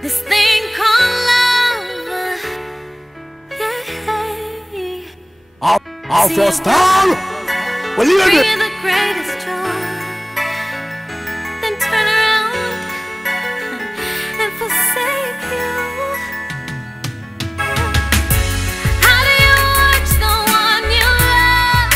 This thing called love, yeah. Our first time, well, you Bring you the greatest joy, then turn around and forsake you. How do you watch the one you love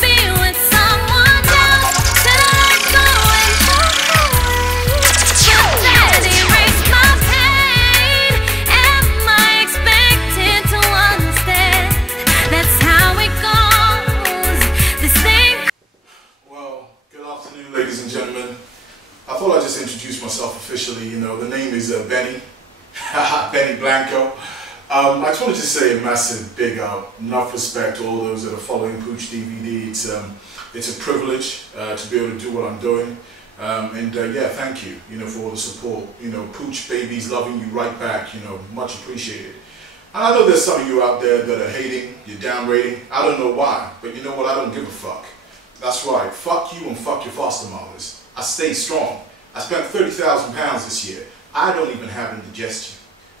be with someone else? Should I let go and walk away? Should that erase my pain? Am I expected to understand? That's how it goes. This thing. Well, good afternoon, ladies and gentlemen. I thought I'd just introduce myself officially. You know, the name is Benny, Benny Blanco. I just wanted to say a massive big enough respect to all those that are following Pooch DVD. It's a privilege to be able to do what I'm doing. Yeah, thank you, for all the support. Pooch babies loving you right back, much appreciated. And I know there's some of you out there that are hating, you're downgrading. I don't know why, but you know what? I don't give a fuck. That's right, fuck you and fuck your foster mothers. I stay strong. I spent 30,000 pounds this year. I don't even have indigestion.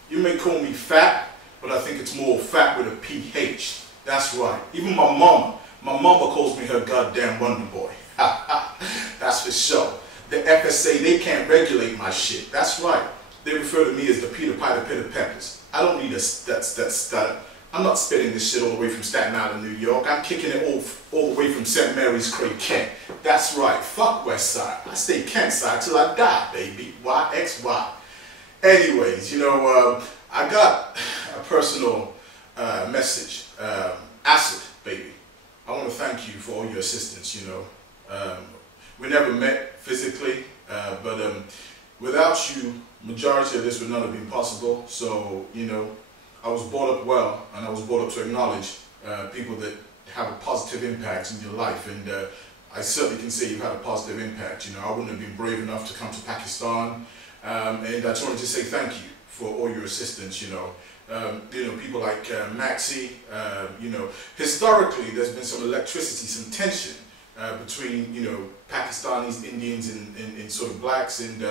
You may call me fat, but I think it's more fat with a PH. That's right. Even my mama calls me her goddamn Wonder Boy. That's for sure. The FSA, they can't regulate my shit. That's right. They refer to me as the Peter Piper Pit of Peppers. I don't need that stutter. I'm not spitting this shit all the way from Staten Island, New York. I'm kicking it all the way from St. Mary's Cray, Kent. That's right. Fuck West Side. I stay Kent side till I die, baby. YXY. Anyways, I got a personal message. Acid, baby. I want to thank you for all your assistance, We never met physically, but without you, majority of this would not have been possible. So, I was brought up well, and I was brought up to acknowledge people that have a positive impact in your life, and I certainly can say you've had a positive impact. I wouldn't have been brave enough to come to Pakistan, and I just wanted to say thank you for all your assistance. People like Maxi. Historically there's been some electricity, some tension between Pakistanis, Indians, and sort of blacks, and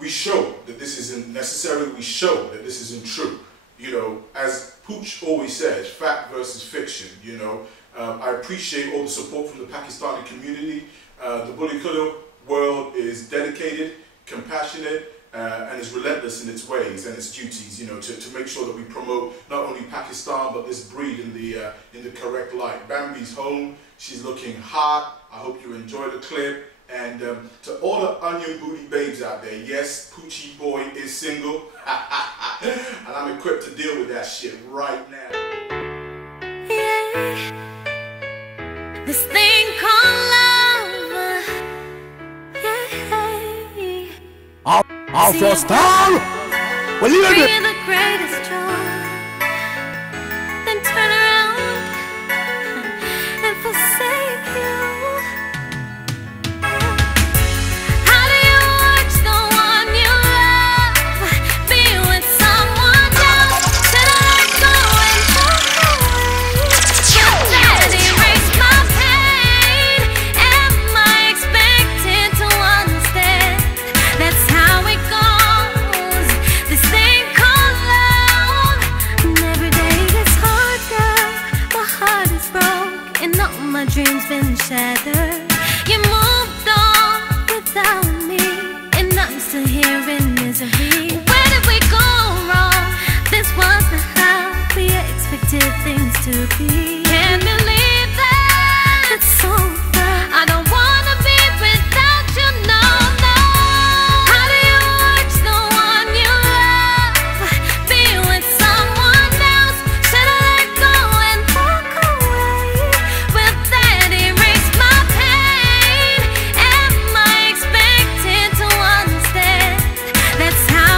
we show that this isn't necessarily. We show that this isn't true. As Pooch always says, fact versus fiction. I appreciate all the support from the Pakistani community. The Bulikulu world is dedicated, compassionate, and is relentless in its ways and its duties. To make sure that we promote not only Pakistan but this breed in the correct light. Bambi's home. She's looking hot. I hope you enjoy the clip. And to all the onion booty babes out there, yes, Poochie boy is single. And I'm equipped to deal with that shit right now. Yeah. This thing called love, yeah. our first time, well, you Bring you the greatest joy, then turn around and forsake you. How do you watch the one you love be with someone else? Should I let go and walk away? Should that erase my pain? Am I expected to understand? That's how it goes. This thing called love. And every day gets harder. My heart is broke and all my dreams been shattered. You moved on without me, and I'm still here in misery. Where did we go wrong? This wasn't how we expected things to be. Can't believe that it's over. I don't wanna be without you, no, no. How do you watch the one you love be with someone else? Should I let go and walk away? Will that erase my pain? Am I expected to understand? That's how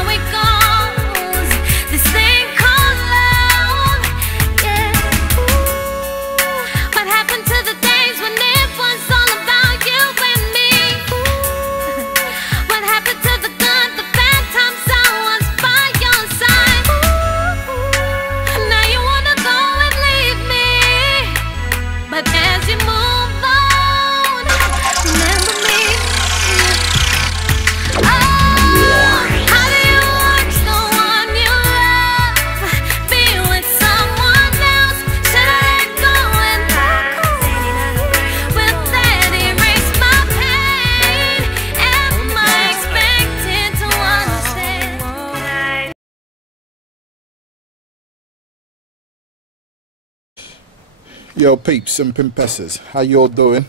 Yo, peeps and pimpesses, how you all doing?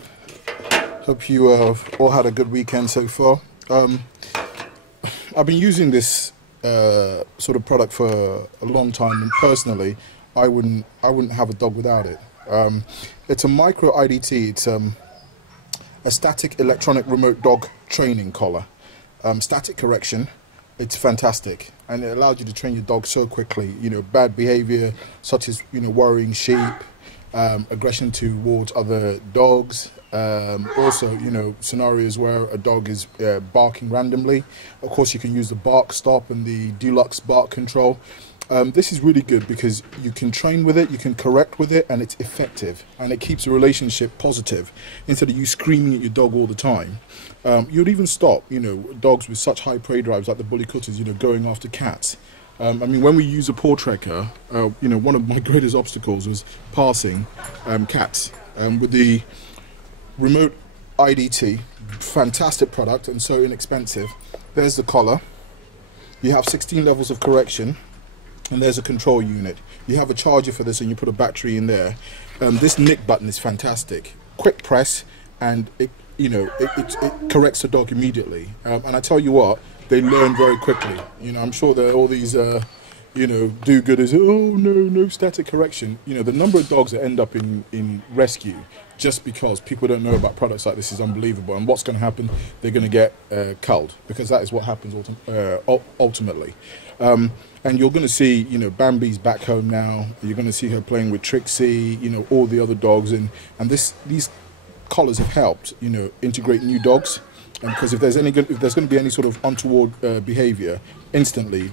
Hope you all had a good weekend so far. I've been using this sort of product for a long time, and personally, I wouldn't have a dog without it. It's a micro IDT. It's a static electronic remote dog training collar. Static correction. It's fantastic, and it allows you to train your dog so quickly. You know, bad behavior such as worrying sheep. Aggression towards other dogs, also scenarios where a dog is barking randomly. Of course, you can use the bark stop and the deluxe bark control. This is really good because you can train with it, you can correct with it, and it's effective, and it keeps the relationship positive instead of you screaming at your dog all the time. You'd even stop dogs with such high prey drives like the bully cutters going after cats. I mean, when we use a paw tracker, one of my greatest obstacles was passing cats. With the remote IDT, fantastic product and so inexpensive. There's the collar. You have 16 levels of correction, and there's a control unit. You have a charger for this, and you put a battery in there. This nick button is fantastic. Quick press, and it corrects the dog immediately. And I tell you what, they learn very quickly. I'm sure there are all these, do-gooders. Oh no static correction. The number of dogs that end up in rescue just because people don't know about products like this is unbelievable. And what's going to happen? They're going to get culled, because that is what happens ultimately. And you're going to see, Bambi's back home now. You're going to see her playing with Trixie. All the other dogs, and these collars have helped, integrate new dogs. And because if there's going to be any sort of untoward behavior, instantly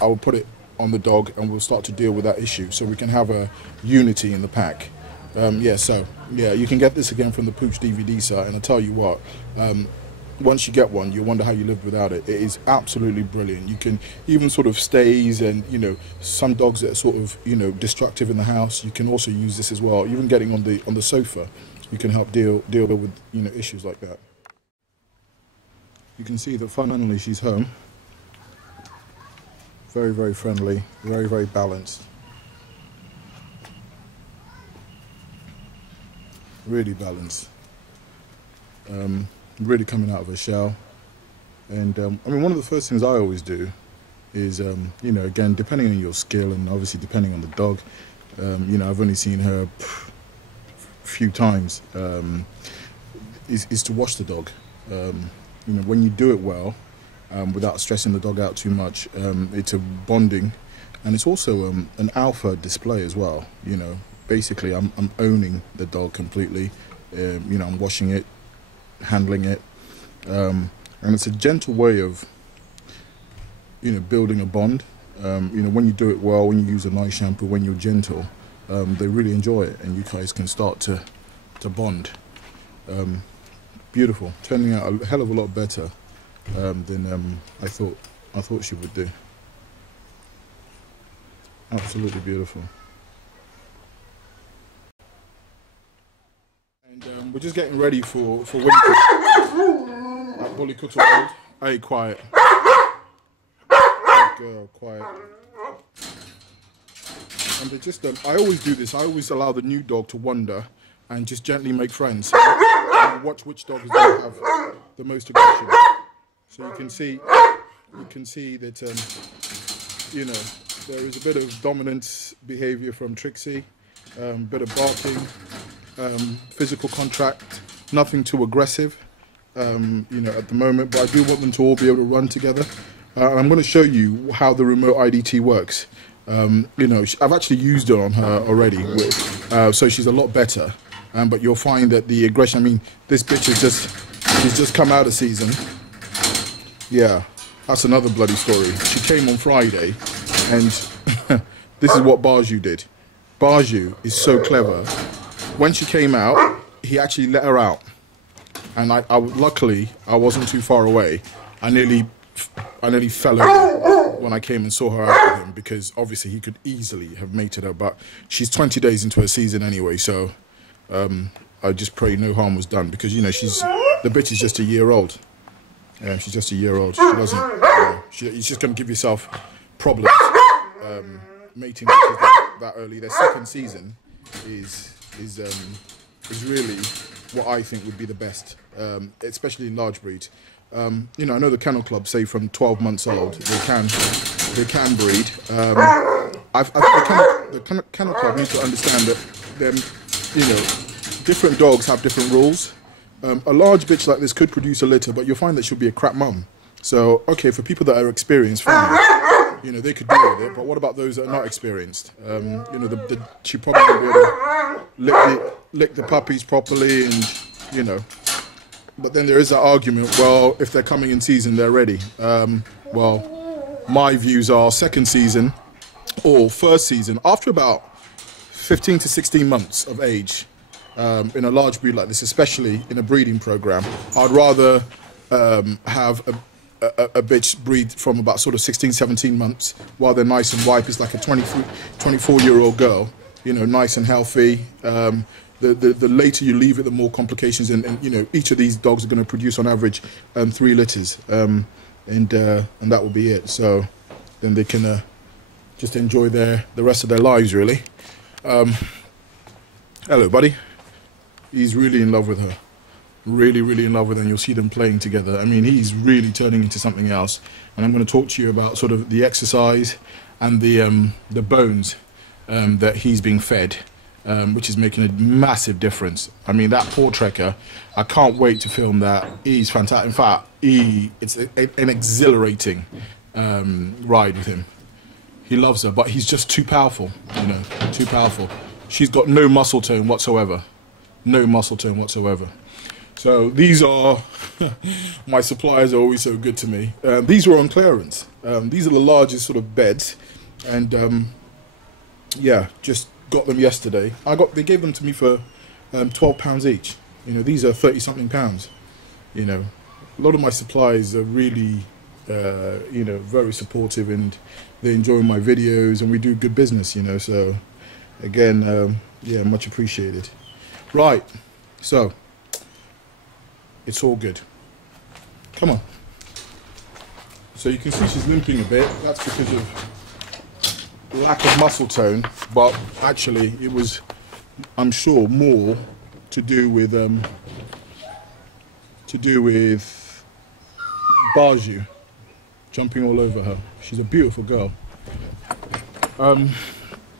I will put it on the dog, and we'll start to deal with that issue, so we can have a unity in the pack. You can get this again from the Pooch DVD site, and I tell you what, once you get one, you'll wonder how you lived without it. It is absolutely brilliant. You can even sort of stays, and some dogs that are sort of destructive in the house, you can also use this as well. Even getting on the sofa, you can help deal with issues like that. You can see that finally she's home. Very, very friendly, very, very balanced. Really balanced. Really coming out of her shell. And I mean, one of the first things I always do is, again, depending on your skill and obviously depending on the dog, I've only seen her a few times, is to wash the dog. When you do it well, without stressing the dog out too much, it's a bonding, and it's also an alpha display as well. Basically I'm owning the dog completely. I'm washing it, handling it, and it's a gentle way of building a bond. When you do it well, when you use a nice shampoo, when you're gentle, they really enjoy it, and you guys can start to bond. Beautiful, turning out a hell of a lot better than I thought she would do. Absolutely beautiful. And we're just getting ready for winter at Bully Kutta Road. Hey, quiet. Good girl, quiet. And they just I always do this. I always allow the new dog to wander and just gently make friends. And watch which dog is going to have the most aggression. So you can see that there is a bit of dominant behavior from Trixie, bit of barking, physical contact, nothing too aggressive, at the moment. But I do want them to all be able to run together. And I'm going to show you how the remote IDT works. I've actually used it on her already, so she's a lot better. But you'll find that the aggression, I mean, this bitch she's just come out of season. Yeah, that's another bloody story. She came on Friday, and this is what Baju did. Baju is so clever. When she came out, he actually let her out. And luckily, I wasn't too far away. I nearly fell over when I came and saw her out with him, because obviously he could easily have mated her, but she's 20 days into her season anyway, so I just pray no harm was done, because the bitch is just a year old. She's just a year old. She doesn't. She's just going to give yourself problems mating bitches that early. Their second season is is really what I think would be the best, especially in large breeds. You know, I know the kennel club say from 12 months old they can breed. I think the kennel club needs to understand that them, you know, different dogs have different rules. A large bitch like this could produce a litter, but you'll find that she'll be a crap mum. So, okay, for people that are experienced, fine. You know, they could deal with it. But what about those that are not experienced? You know, she probably won't be able to lick the puppies properly, and you know. But then there is that argument. Well, if they're coming in season, they're ready. Well, my views are second season or first season after about 15 to 16 months of age. In a large breed like this, especially in a breeding program, I'd rather have a bitch breed from about sort of 16, 17 months while they're nice and ripe. It's like a 24-year-old girl, you know, nice and healthy. The later you leave it, the more complications, and you know, each of these dogs are going to produce on average 3 litters, and that will be it. So then they can just enjoy the rest of their lives, really. Hello, buddy. He's really in love with her. Really, really in love with her, and you'll see them playing together. I mean, he's really turning into something else. And I'm going to talk to you about sort of the exercise and the bones that he's being fed, which is making a massive difference. I mean, that poor trekker, I can't wait to film that. He's fantastic. In fact, it's an exhilarating ride with him. He loves her, but he's just too powerful, you know, too powerful. She's got no muscle tone whatsoever. No muscle tone whatsoever. So these are, my suppliers are always so good to me. These were on clearance. These are the largest sort of beds, and yeah, just got them yesterday. They gave them to me for £12 each. You know, these are 30-something pounds. You know, a lot of my suppliers are really, you know, very supportive, and they enjoy my videos, and we do good business. You know, so again, yeah, much appreciated. Right, so it's all good. Come on. So you can see she's limping a bit. That's because of lack of muscle tone, but actually it was, I'm sure, more to do with Baju jumping all over her. She's a beautiful girl.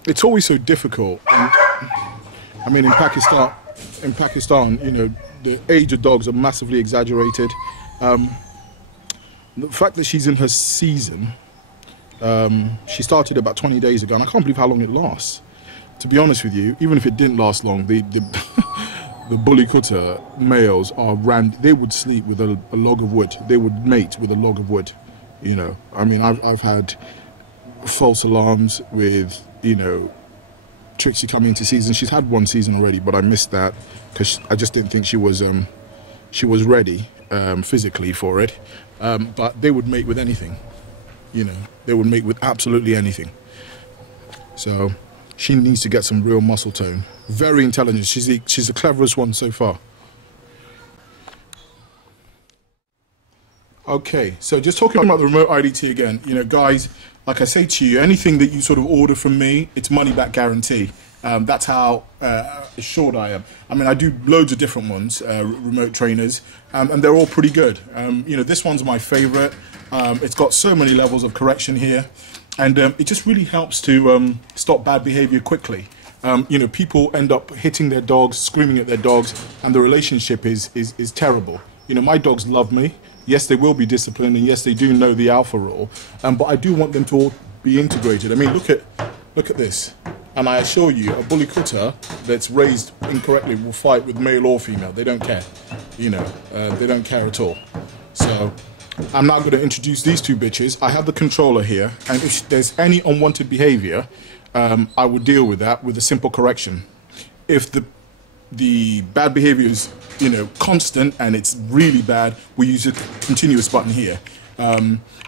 It's always so difficult. I mean, in Pakistan, you know, the age of dogs are massively exaggerated. The fact that she's in her season, she started about 20 days ago, and I can't believe how long it lasts. To be honest with you, even if it didn't last long, the bully Kutta males they would sleep with a log of wood. They would mate with a log of wood. You know, I mean, I've had false alarms with, you know, Trixie coming into season. She's had 1 season already, but I missed that because I just didn't think she was ready physically for it. But they would mate with anything, you know. They would mate with absolutely anything. So she needs to get some real muscle tone. Very intelligent. She's the cleverest one so far. Okay, so just talking about the remote IDT again, you know, guys, like I say to you, anything that you sort of order from me, it's money back guarantee. That's how assured I am. I mean, I do loads of different ones, remote trainers, and they're all pretty good. You know, this one's my favorite. It's got so many levels of correction here, and it just really helps to stop bad behavior quickly. You know, people end up hitting their dogs, screaming at their dogs, and the relationship is terrible. You know, my dogs love me. Yes, they will be disciplined, and yes, they do know the alpha rule. But I do want them to all be integrated. I mean, look at this. And I assure you, a bully Kutta that's raised incorrectly will fight with male or female. They don't care. You know, they don't care at all. So I'm now going to introduce these 2 bitches. I have the controller here, and if there's any unwanted behavior, I will deal with that with a simple correction. If the bad behavior is, you know, constant and it's really bad, we use a continuous button here.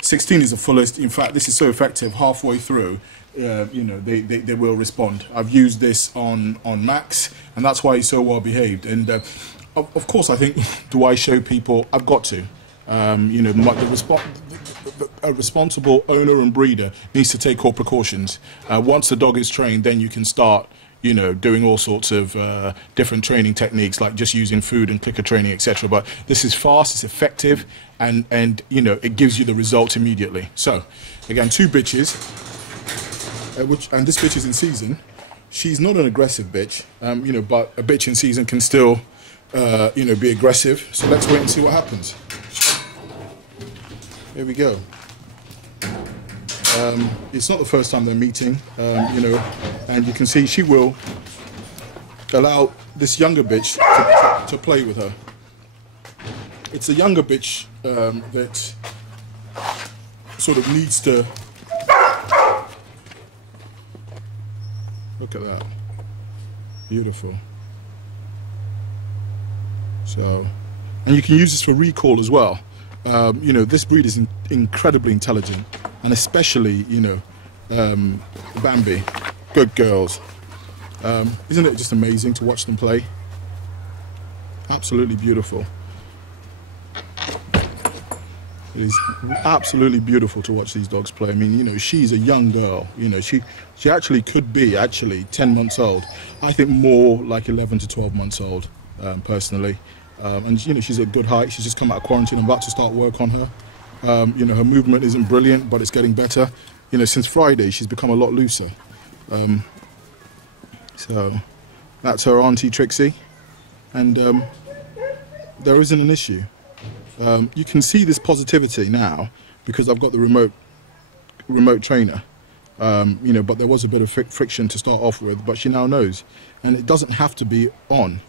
16 is the fullest. In fact, this is so effective. Halfway through, you know, they will respond. I've used this on Max, and that's why he's so well behaved. And of course, I think, do I show people? I've got to. You know, a responsible owner and breeder needs to take all precautions. Once the dog is trained, then you can start, you know, doing all sorts of different training techniques, like just using food and clicker training, etc. But this is fast, it's effective, and you know, it gives you the results immediately. So, again, 2 bitches, and this bitch is in season. She's not an aggressive bitch, you know, but a bitch in season can still, you know, be aggressive. So let's wait and see what happens. Here we go. It's not the first time they're meeting, you know, and you can see she will allow this younger bitch to play with her. It's a younger bitch that sort of needs to... Look at that. Beautiful. So, and you can use this for recall as well. You know, this breed is incredibly intelligent, and especially, you know, Bambi. Good girls. Isn't it just amazing to watch them play? Absolutely beautiful. It is absolutely beautiful to watch these dogs play. I mean, you know, she's a young girl. You know, she actually could be 10 months old. I think more like 11 to 12 months old, personally. And, you know, she's at good height. She's just come out of quarantine. I'm about to start work on her. You know, her movement isn't brilliant, but it's getting better. You know, since Friday, she's become a lot looser. So that's her auntie Trixie. And there isn't an issue. You can see this positivity now because I've got the remote trainer. You know, but there was a bit of friction to start off with, but she now knows. And it doesn't have to be on.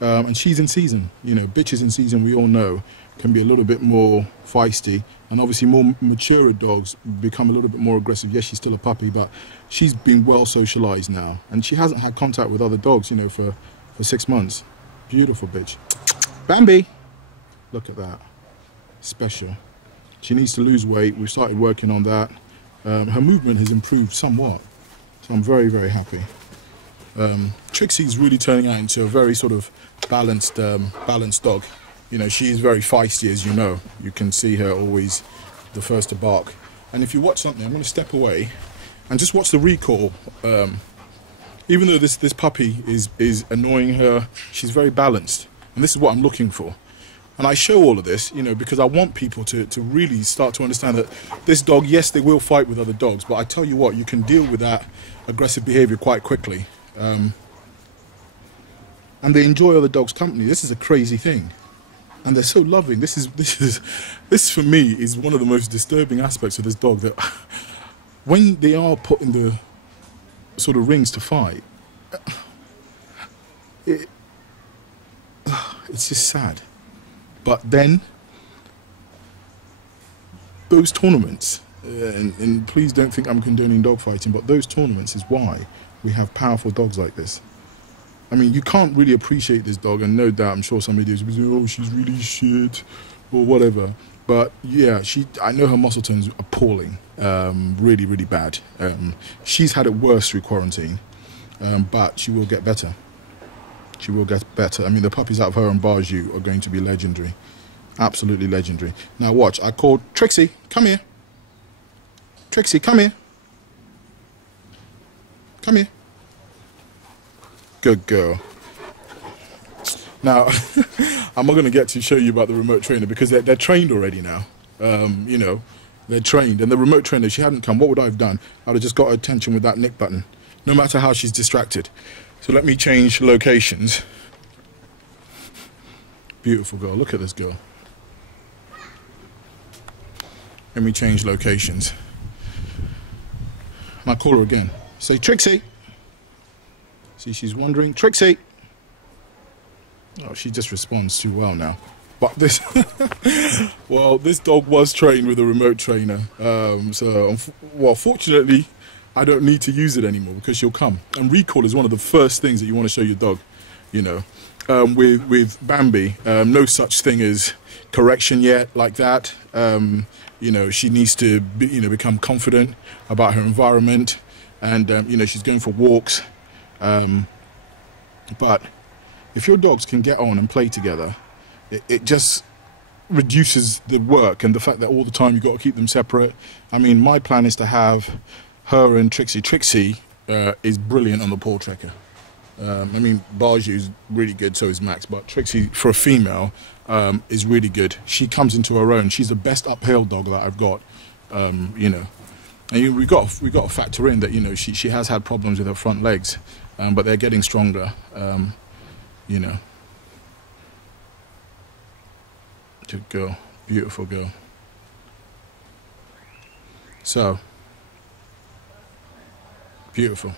And she's in season. You know, bitches in season, we all know, can be a little bit more feisty. And obviously more mature dogs become a little bit more aggressive. Yes, she's still a puppy, but she's been well socialized now. And she hasn't had contact with other dogs, you know, for 6 months. Beautiful bitch. Bambi! Look at that. Special. She needs to lose weight. We've started working on that. Her movement has improved somewhat. So I'm very, very happy. Trixie's really turning out into a very sort of balanced dog. You know, she is very feisty, as you know. You can see her always the first to bark. And if you watch something, I'm going to step away and just watch the recall. Even though this puppy is annoying her, she's very balanced. And this is what I'm looking for. And I show all of this, you know, because I want people to really start to understand that this dog, yes, they will fight with other dogs, but I tell you what, you can deal with that aggressive behavior quite quickly. And they enjoy other dogs' company. This is a crazy thing. And they're so loving. This for me is one of the most disturbing aspects of this dog, that when they are put in the sort of rings to fight, it's just sad. But then those tournaments, and please don't think I'm condoning dog fighting, but those tournaments is why we have powerful dogs like this. I mean, you can't really appreciate this dog, and no doubt I'm sure some idiots will say, oh, she's really shit, or whatever. But yeah, I know her muscle tone's appalling, really, really bad. She's had it worse through quarantine, but she will get better. She will get better. I mean, the puppies out of her and Barju are going to be legendary. Absolutely legendary. Now watch, I called Trixie, come here. Trixie, come here. Come here. Good girl. Now, I'm not going to get to show you about the remote trainer because they're trained already now. You know, they're trained. And the remote trainer, if she hadn't come, what would I have done? I'd have just got her attention with that nick button, no matter how she's distracted. So let me change locations. Beautiful girl. Look at this girl. Let me change locations. And I call her again. Say, Trixie. See, she's wondering. Trixie. Oh, she just responds too well now. But this, well, this dog was trained with a remote trainer. Well, fortunately, I don't need to use it anymore because she'll come. And recall is one of the first things that you want to show your dog, you know. With Bambi, no such thing as correction yet like that. You know, she needs to become confident about her environment, and you know, she's going for walks. But if your dogs can get on and play together, it just reduces the work and the fact that all the time you've got to keep them separate. I mean, my plan is to have her and Trixie is brilliant on the paw tracker. I mean, Baju is really good, so is Max, but Trixie, for a female, is really good. She comes into her own. She's the best uphill dog that I've got, you know. And we got to factor in that, you know, she has had problems with her front legs, but they're getting stronger, you know. Good girl, beautiful girl. So, beautiful.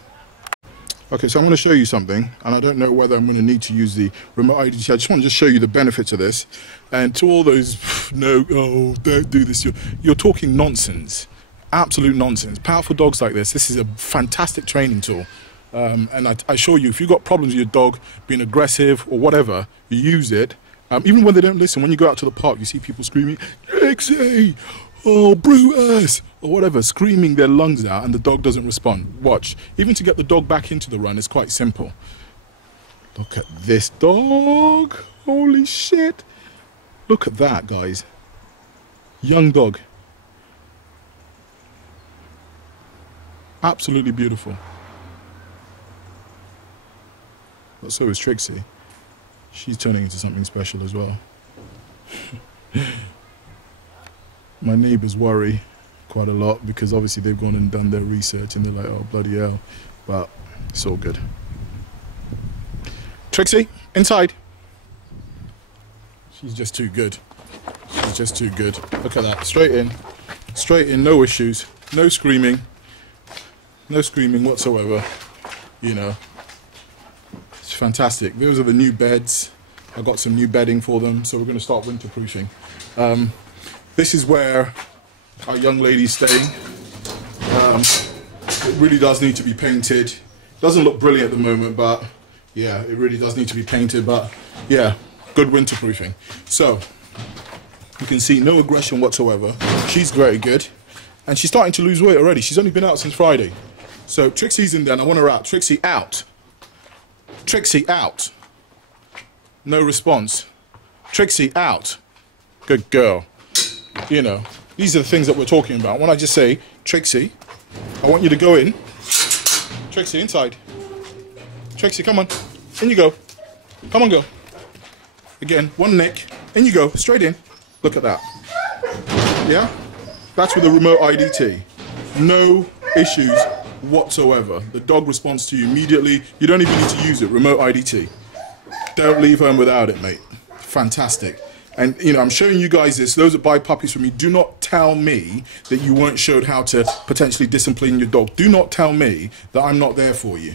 Okay, so I'm going to show you something, and I don't know whether I'm going to need to use the remote IDT. I just want to show you the benefits of this. And to all those, no, oh, don't do this, you're talking nonsense. Absolute nonsense. Powerful dogs like this is a fantastic training tool. And I assure you, if you've got problems with your dog being aggressive or whatever, you use it. Even when they don't listen, when you go out to the park, you see people screaming, Trixie, oh, Brutus, or whatever, screaming their lungs out, and the dog doesn't respond. Watch. Even to get the dog back into the run is quite simple. Look at this dog. Holy shit. Look at that, guys. Young dog. Absolutely beautiful. But so is Trixie. She's turning into something special as well. My neighbours worry quite a lot because obviously they've gone and done their research and they're like, oh, bloody hell. But it's all good. Trixie, inside. She's just too good. She's just too good. Look at that. Straight in, no issues, no screaming. No screaming whatsoever, you know. It's fantastic. Those are the new beds. I got some new bedding for them, so we're going to start winterproofing. This is where our young lady's staying. It really does need to be painted. Doesn't look brilliant at the moment, but yeah, it really does need to be painted. But yeah, good winterproofing. So you can see no aggression whatsoever. She's very good, and she's starting to lose weight already. She's only been out since Friday. So Trixie's in there, and I want her out. Trixie, out. Trixie, out. No response. Trixie, out. Good girl. You know, these are the things that we're talking about. When I just say, Trixie, I want you to go in. Trixie, inside. Trixie, come on. In you go. Come on, go. Again, one nick. In you go. Straight in. Look at that. Yeah? That's with the remote IDT. No issues whatsoever. The dog responds to you immediately. You don't even need to use it. Remote IDT. Don't leave home without it, mate. Fantastic. And, you know, I'm showing you guys this. Those that buy puppies from me, do not tell me that you weren't showed how to potentially discipline your dog. Do not tell me that I'm not there for you,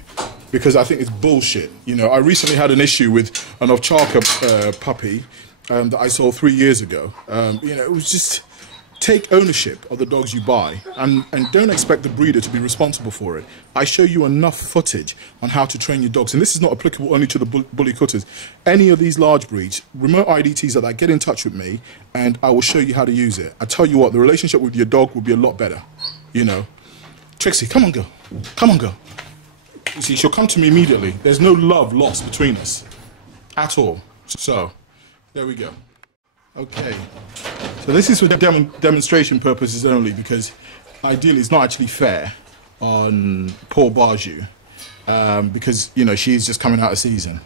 because I think it's bullshit. You know, I recently had an issue with an Ovcharka puppy that I sold 3 years ago. You know, it was just... Take ownership of the dogs you buy, and don't expect the breeder to be responsible for it. I show you enough footage on how to train your dogs, and this is not applicable only to the bully cutters. Any of these large breeds, remote IDTs like that, get in touch with me, and I will show you how to use it. I tell you what, the relationship with your dog will be a lot better, you know. Trixie, come on, girl. Come on, girl. You see, she'll come to me immediately. There's no love lost between us at all. So, there we go. Okay, so this is for demonstration purposes only, because ideally it's not actually fair on poor Baju, because, you know, she's just coming out of season.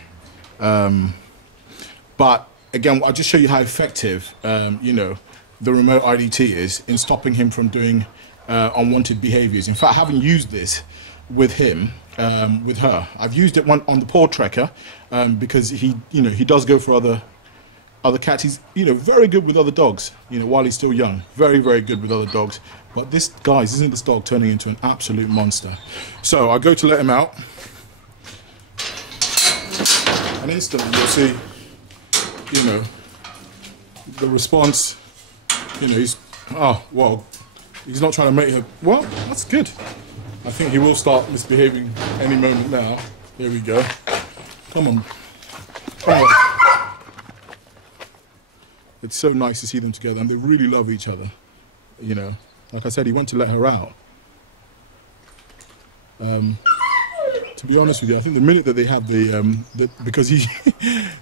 But again, I'll just show you how effective, you know, the remote IDT is in stopping him from doing unwanted behaviors. In fact, I haven't used this with him, with her. I've used it on the paw tracker, because he, you know, he does go for other cats. He's, you know, very good with other dogs, you know, while he's still young. Very, very good with other dogs. But this, guys, isn't this dog turning into an absolute monster? So I go to let him out, and instantly you'll see, you know, the response. You know, he's, oh, well, he's not trying to make her, well, that's good. I think he will start misbehaving any moment now. Here we go. Come on. Come on. It's so nice to see them together, and they really love each other. You know, like I said, he went to let her out. To be honest with you, I think the minute that they have because he,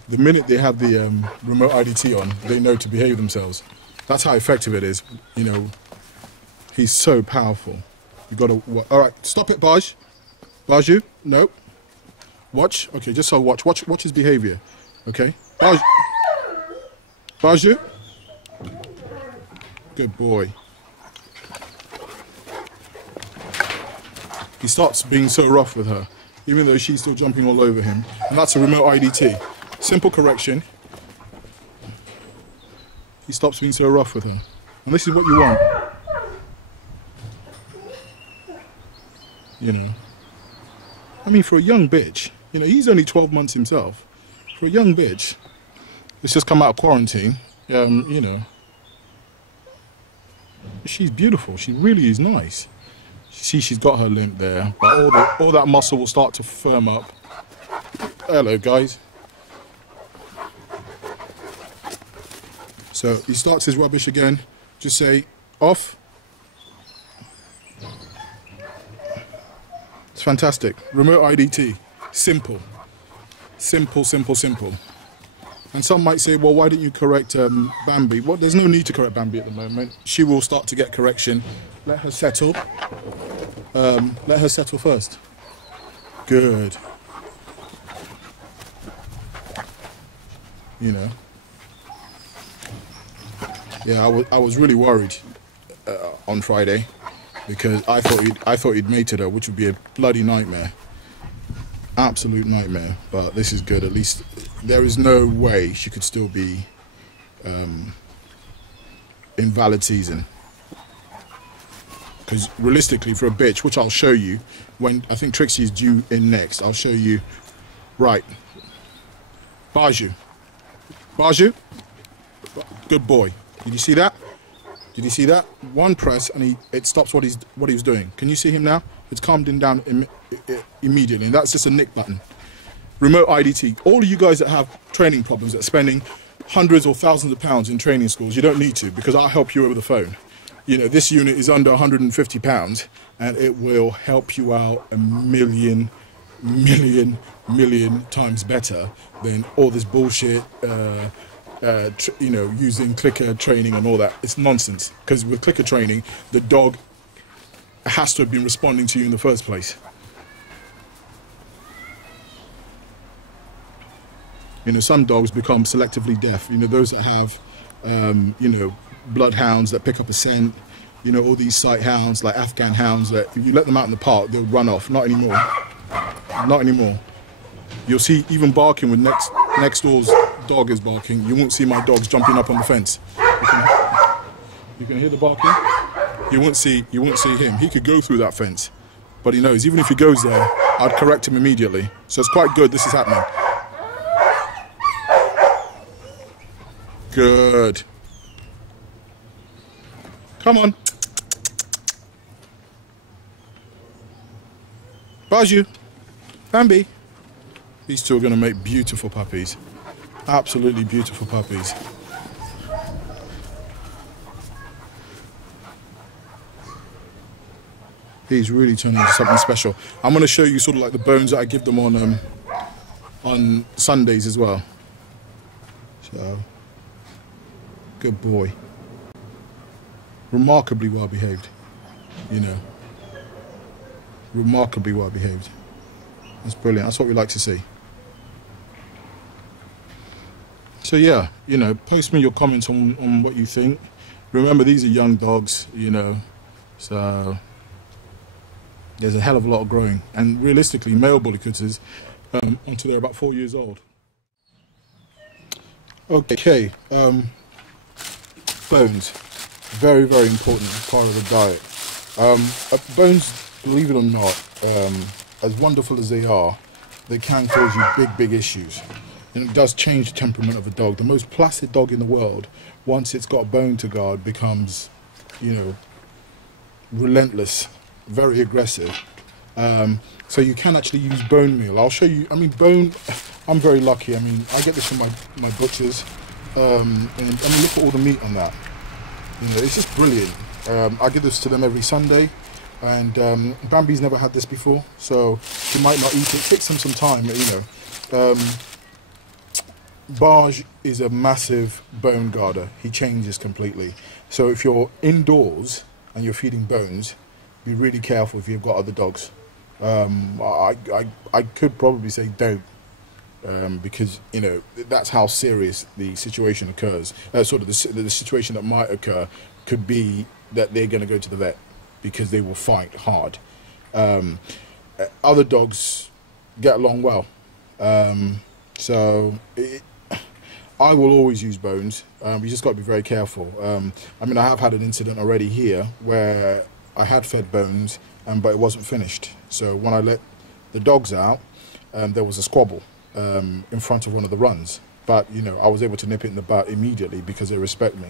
the minute they have the remote IDT on, they know to behave themselves. That's how effective it is. You know, he's so powerful. You got to. All right, stop it, Baj. Baju? No. Watch. Okay, just so watch. Watch his behavior. Okay. Baju? Good boy. He starts being so rough with her, even though she's still jumping all over him. And that's a remote IDT. Simple correction. He stops being so rough with her. And this is what you want. You know. I mean, for a young bitch, you know, he's only 12 months himself. For a young bitch, it's just come out of quarantine, you know. She's beautiful. She really is nice. See, she's got her limp there, but all that muscle will start to firm up. Hello, guys. So he starts his rubbish again. Just say, off. It's fantastic. Remote IDT. Simple. Simple, simple, simple. And some might say, well, why didn't you correct Bambi? Well, there's no need to correct Bambi at the moment. She will start to get correction. Let her settle. Let her settle first. Good. You know. Yeah, I was really worried on Friday because I thought he'd mated her, which would be a bloody nightmare. Absolute nightmare. But this is good. At least there is no way she could still be invalid season. Because realistically, for a bitch, which I'll show you when I think Trixie is due in next, I'll show you. Right. Baju. Baju. Good boy. Did you see that? Did you see that? One press and it stops what he was doing. Can you see him now? It's calmed him down immediately, and that's just a nick button. Remote IDT. All of you guys that have training problems, that are spending hundreds or thousands of pounds in training schools, you don't need to, because I'll help you over the phone. You know, this unit is under £150 and it will help you out a million times better than all this bullshit, you know, using clicker training and all that. It's nonsense, because with clicker training, the dog has to have been responding to you in the first place. You know, some dogs become selectively deaf. You know, those that have, you know, bloodhounds that pick up a scent, you know, all these sight hounds like Afghan hounds that if you let them out in the park, they'll run off. Not anymore. Not anymore. You'll see even barking when next door's dog is barking. You won't see my dogs jumping up on the fence. You can hear the barking. You won't see him. He could go through that fence, but he knows even if he goes there, I'd correct him immediately. So it's quite good this is happening. Good. Come on. Baju. Bambi. These two are going to make beautiful puppies. Absolutely beautiful puppies. He's really turning into something special. I'm going to show you sort of like the bones that I give them on Sundays as well. So, good boy. Remarkably well behaved, you know. Remarkably well behaved. That's brilliant. That's what we like to see. So yeah, you know, post me your comments on what you think. Remember, these are young dogs, you know, so there's a hell of a lot of growing. And realistically, male bully cutters, until they're about 4 years old. Okay, bones. Very, very important part of the diet. Bones, believe it or not, as wonderful as they are, they can cause you big issues. And it does change the temperament of a dog. The most placid dog in the world, once it's got bone to guard, becomes, you know, relentless, very aggressive. So you can actually use bone meal. I'll show you. I mean, bone, I'm very lucky. I mean, I get this from my butchers. And I mean, look at all the meat on that. You know, it's just brilliant. I give this to them every Sunday. And Bambi's never had this before, so she might not eat it. It takes them some time, you know. Barge is a massive bone guarder. He changes completely. So if you're indoors and you're feeding bones, be really careful if you've got other dogs. I could probably say don't, because you know that's how serious the situation occurs. Sort of the situation that might occur could be that they're going to go to the vet because they will fight hard. Other dogs get along well, so I will always use bones. You just got to be very careful. I mean, I have had an incident already here where I had fed bones, but it wasn't finished. So when I let the dogs out, there was a squabble in front of one of the runs. But, you know, I was able to nip it in the butt immediately because they respect me.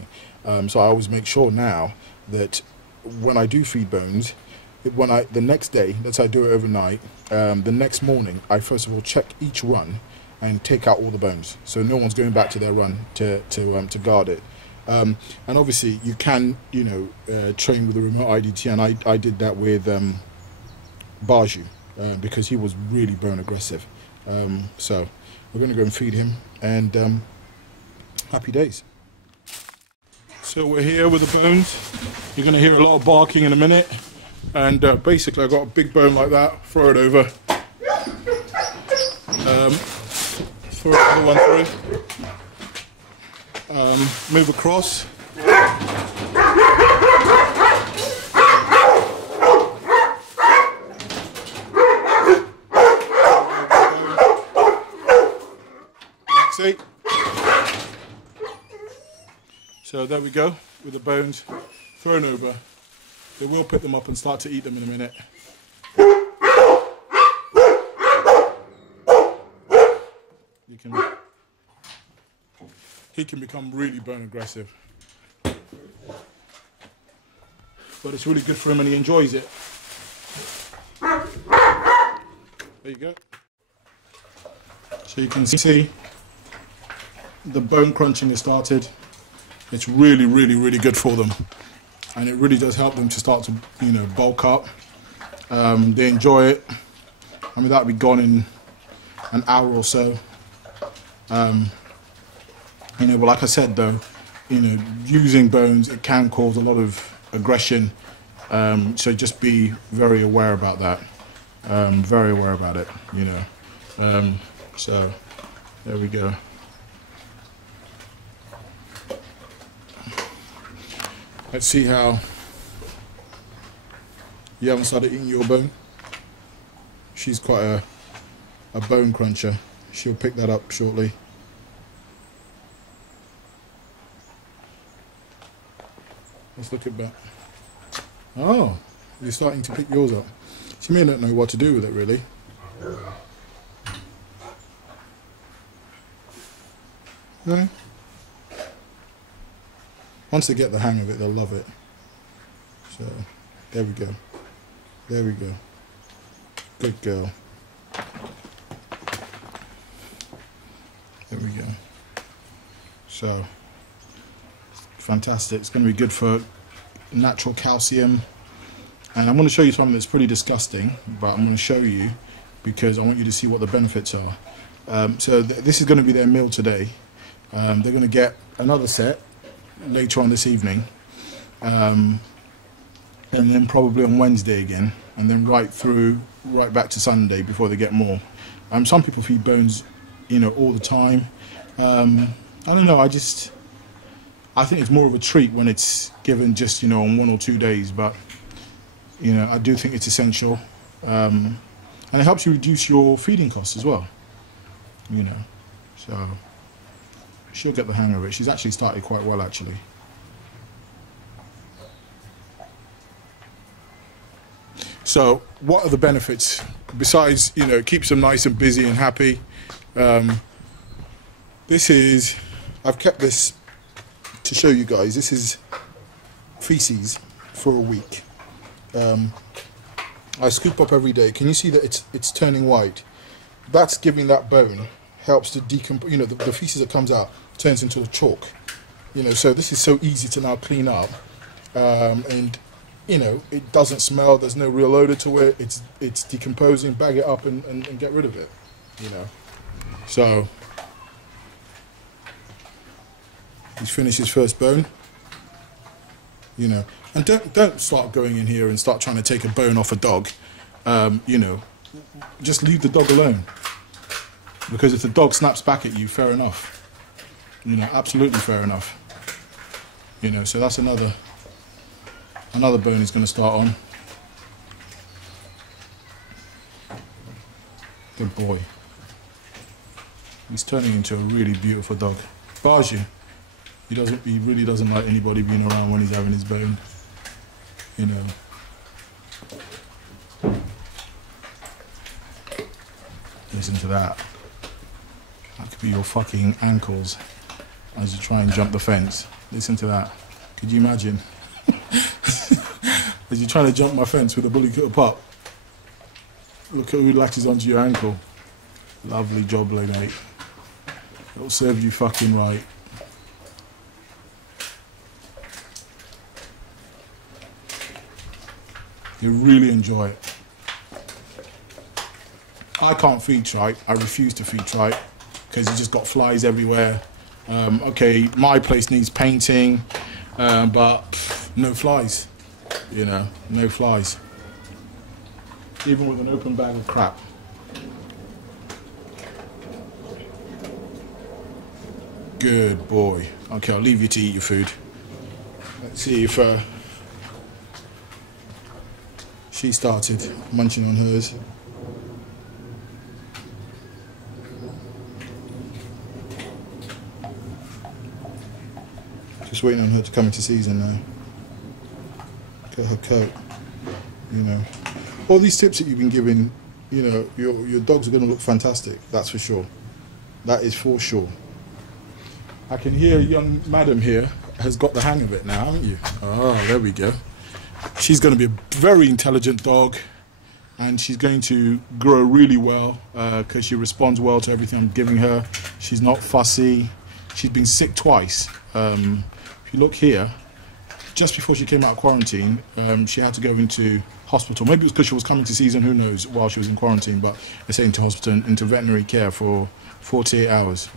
So I always make sure now that when I do feed bones, the next day, let's say I do it overnight, the next morning, I first of all check each run and take out all the bones, so no one's going back to their run to guard it. And obviously, you can, you know, train with a remote IDT, and I did that with Baju because he was really bone aggressive. So we're going to go and feed him, and happy days. So we're here with the bones. You're going to hear a lot of barking in a minute, and basically I got a big bone like that. Throw it over. Throw another one through. Move across. See? So there we go with the bones thrown over. They will pick them up and start to eat them in a minute. He can become really bone aggressive, but it's really good for him and he enjoys it. There you go. So you can see the bone crunching has started. It's really, really, really good for them, and it really does help them to start to, you know, bulk up. They enjoy it. I mean, that'll be gone in an hour or so. You know, but like I said though, you know, using bones, it can cause a lot of aggression. So just be very aware about that. Very aware about it, you know. So there we go. Let's see how you haven't started eating your bone. She's quite a bone cruncher. She'll pick that up shortly. Let's look at that. Oh, you're starting to pick yours up. She may not know what to do with it, really. No? Once they get the hang of it, they'll love it. So, there we go. There we go. Good girl. There we go. So, fantastic. It's going to be good for natural calcium. And I'm going to show you something that's pretty disgusting, but I'm going to show you because I want you to see what the benefits are. So this is going to be their meal today. They're going to get another set later on this evening, and then probably on Wednesday again, and then right back to Sunday before they get more. Some people feed bones, you know, all the time. I don't know. I think it's more of a treat when it's given just, you know, on 1 or 2 days, but, you know, I do think it's essential. And it helps you reduce your feeding costs as well, you know. So she'll get the hang of it. She's actually started quite well, actually. So what are the benefits? Besides, you know, it keeps them nice and busy and happy. I've kept this to show you guys. This is feces for a week. I scoop up every day. Can you see that it's turning white? That's giving that bone, helps to decompose. You know, the feces that comes out turns into a chalk. You know, so this is so easy to now clean up, and you know, it doesn't smell. There's no real odor to it. It's decomposing. Bag it up and get rid of it. You know, so he's finished his first bone. You know, and don't start going in here and start trying to take a bone off a dog. you know, just leave the dog alone. Because if the dog snaps back at you, fair enough. You know, absolutely fair enough. You know, so that's another bone he's going to start on. Good boy. He's turning into a really beautiful dog. Bars you. He really doesn't like anybody being around when he's having his bone. You know. Listen to that. That could be your fucking ankles as you try and jump the fence. Listen to that. Could you imagine? As you're trying to jump my fence with a bully Kutta pup. Look at who latches onto your ankle. Lovely job, mate. It'll serve you fucking right. You really enjoy it. I can't feed Tripe. I refuse to feed Tripe because he's just got flies everywhere. Okay, my place needs painting, but no flies. You know, no flies. Even with an open bag of crap. Good boy. Okay, I'll leave you to eat your food. Let's see if she started munching on hers. Just waiting on her to come into season now. Get her coat. You know, all these tips that you've been giving, you know, your dogs are going to look fantastic. That's for sure. That is for sure. I can hear young madam here has got the hang of it now, haven't you? Oh, there we go. She's going to be a very intelligent dog, and she's going to grow really well because she responds well to everything I'm giving her. She's not fussy. She's been sick twice. If you look here, just before she came out of quarantine, she had to go into hospital. Maybe it was because she was coming to season, who knows, while she was in quarantine, but they say into hospital, into veterinary care for 48 hours.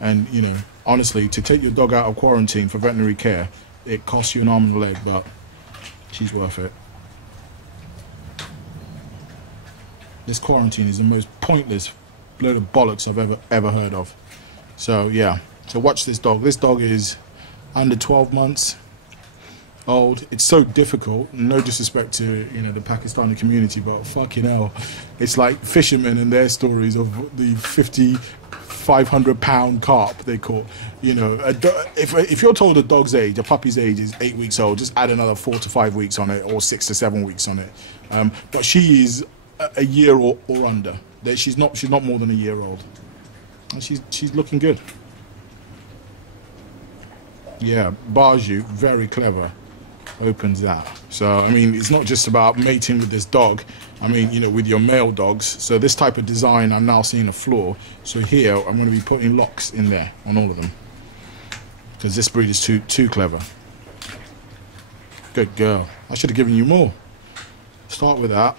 And, you know, honestly, to take your dog out of quarantine for veterinary care, it costs you an arm and a leg, but she's worth it. This quarantine is the most pointless load of bollocks I've ever heard of. So, yeah. So watch this dog. This dog is under 12 months old. It's so difficult. No disrespect to, you know, the Pakistani community, but fucking hell, it's like fishermen and their stories of the 500 pound carp they caught. You know, if you're told a dog's age, a puppy's age is 8 weeks old, just add another 4 to 5 weeks on it, or 6 to 7 weeks on it. But she is a year or under. She's not more than a year old, and she's looking good. Yeah, Baju, very clever, opens that. So, I mean, it's not just about mating with this dog. I mean, you know, with your male dogs. So this type of design, I'm now seeing a flaw. So here, I'm going to be putting locks in there on all of them. Because this breed is too clever. Good girl. I should have given you more. Start with that.